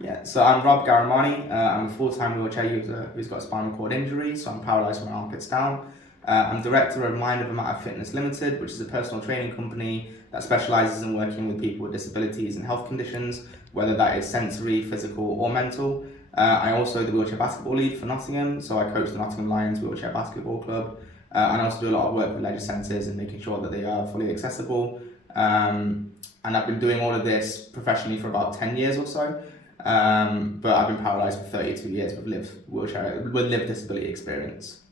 Yeah, so I'm Rob Garamani. I'm a full-time wheelchair user who's got a spinal cord injury, so I'm paralysed from my armpits down. I'm director of Mind Over Matter Fitness Limited, which is a personal training company that specialises in working with people with disabilities and health conditions, whether that is sensory, physical, or mental. I also the wheelchair basketball lead for Nottingham, so I coach the Nottingham Lions Wheelchair Basketball Club, and I also do a lot of work with leisure centres and making sure that they are fully accessible. And I've been doing all of this professionally for about 10 years or so. But I've been paralysed for 32 years with lived disability experience.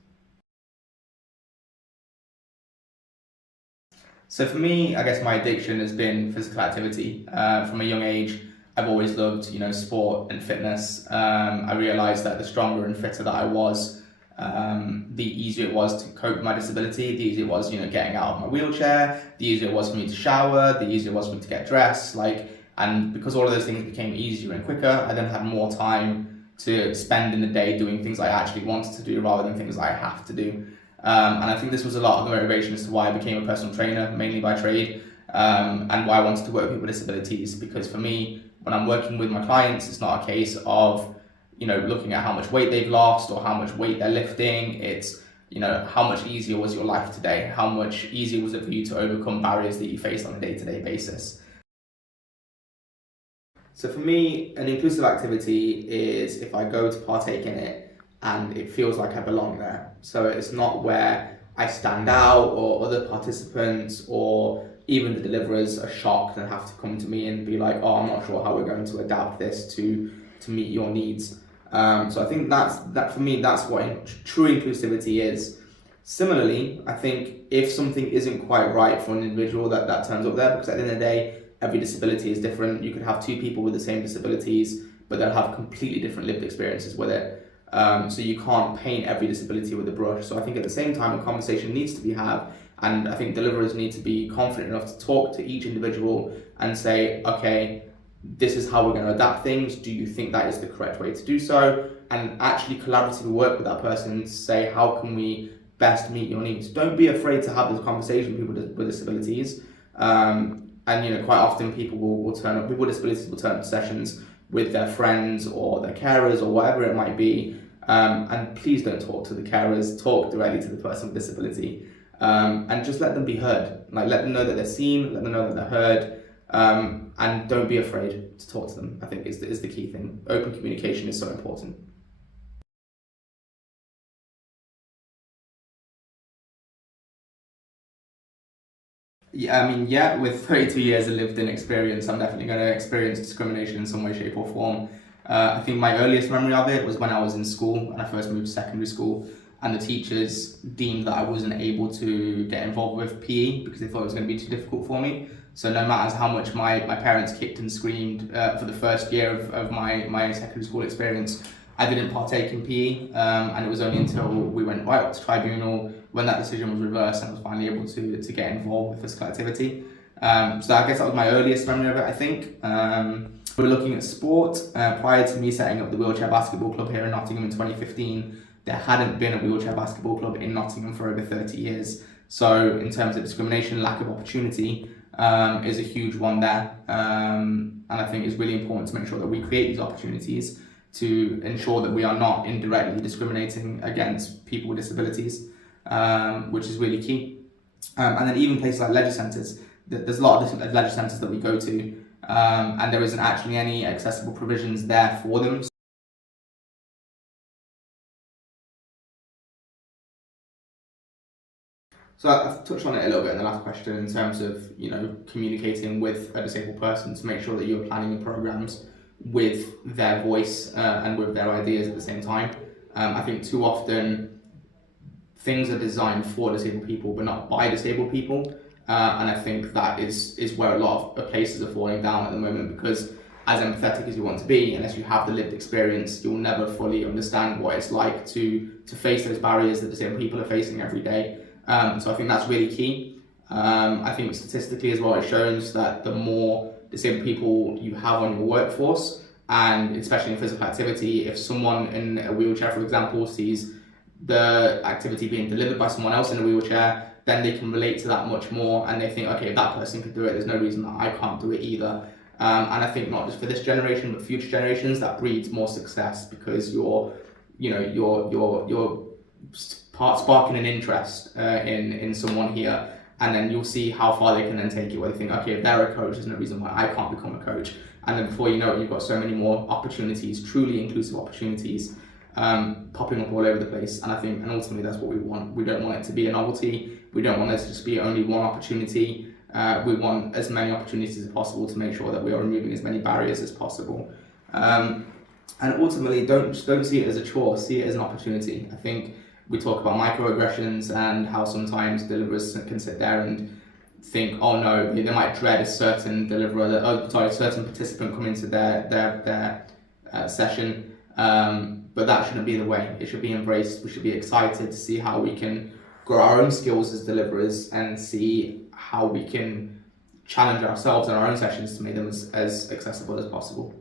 So for me, I guess my addiction has been physical activity. From a young age, I've always loved, sport and fitness. I realised that the stronger and fitter that I was, the easier it was to cope with my disability. The easier it was, getting out of my wheelchair. The easier it was for me to shower. The easier it was for me to get dressed. And because all of those things became easier and quicker, I then had more time to spend in the day doing things I actually wanted to do rather than things I have to do. And I think this was a lot of the motivation as to why I became a personal trainer, mainly by trade, and why I wanted to work with people with disabilities. Because for me, when I'm working with my clients, it's not a case of, looking at how much weight they've lost or how much weight they're lifting. It's, how much easier was your life today? How much easier was it for you to overcome barriers that you face on a day-to-day basis? So for me, an inclusive activity is if I go to partake in it and it feels like I belong there. So it's not where I stand out or other participants or even the deliverers are shocked and have to come to me and be like, oh, I'm not sure how we're going to adapt this to meet your needs. So I think that for me, that's what true inclusivity is. Similarly, I think if something isn't quite right for an individual that turns up there, because at the end of the day, every disability is different. You could have two people with the same disabilities, but they'll have completely different lived experiences with it. So you can't paint every disability with a brush. So I think at the same time, a conversation needs to be had, and I think deliverers need to be confident enough to talk to each individual and say, okay, this is how we're going to adapt things. Do you think that is the correct way to do so? And actually collaboratively work with that person to say, how can we best meet your needs? Don't be afraid to have this conversation with people with disabilities. And quite often people will turn up, people with disabilities will turn up to sessions with their friends or their carers or whatever it might be. And please don't talk to the carers, talk directly to the person with disability. And just let them be heard. Like, let them know that they're seen, let them know that they're heard. And don't be afraid to talk to them, I think is the key thing. Open communication is so important. Yeah, I mean, yeah, with 32 years of lived in experience, I'm definitely going to experience discrimination in some way, shape, or form. I think my earliest memory of it was when I was in school and I first moved to secondary school, and the teachers deemed that I wasn't able to get involved with PE because they thought it was going to be too difficult for me. So no matter how much my parents kicked and screamed for the first year of my secondary school experience, I didn't partake in PE, and it was only until we went right up to tribunal when that decision was reversed and I was finally able to get involved with physical activity. So I guess that was my earliest memory of it, I think. We were looking at sport. Prior to me setting up the Wheelchair Basketball Club here in Nottingham in 2015, there hadn't been a wheelchair basketball club in Nottingham for over 30 years. So in terms of discrimination, lack of opportunity is a huge one there. And I think it's really important to make sure that we create these opportunities to ensure that we are not indirectly discriminating against people with disabilities, which is really key. And then even places like leisure centres, there's a lot of different leisure centres that we go to, and there isn't actually any accessible provisions there for them. So I've touched on it a little bit in the last question in terms of, communicating with a disabled person to make sure that you're planning your programs with their voice and with their ideas at the same time. I think too often things are designed for disabled people but not by disabled people. And I think that is where a lot of places are falling down at the moment, because as empathetic as you want to be, unless you have the lived experience, you'll never fully understand what it's like to face those barriers that disabled people are facing every day. So I think that's really key. I think statistically as well, it shows that the more disabled people you have on your workforce, and especially in physical activity, if someone in a wheelchair, for example, sees the activity being delivered by someone else in a wheelchair, then they can relate to that much more, and they think, okay, if that person can do it, there's no reason that I can't do it either. And I think not just for this generation, but future generations, that breeds more success because you're sparking an interest in someone here, and then you'll see how far they can then take it. Where they think, okay, if they're a coach, there's no reason why I can't become a coach. And then before you know it, you've got so many more opportunities, truly inclusive opportunities, popping up all over the place. And I think, and ultimately, that's what we want. We don't want it to be a novelty. We don't want it to just be only one opportunity. We want as many opportunities as possible to make sure that we are removing as many barriers as possible. And ultimately, don't see it as a chore. See it as an opportunity. I think we talk about microaggressions and how sometimes deliverers can sit there and think, oh no, they might dread a certain certain participant coming to their session. But that shouldn't be the way. It should be embraced. We should be excited to see how we can grow our own skills as deliverers and see how we can challenge ourselves in our own sessions to make them as accessible as possible.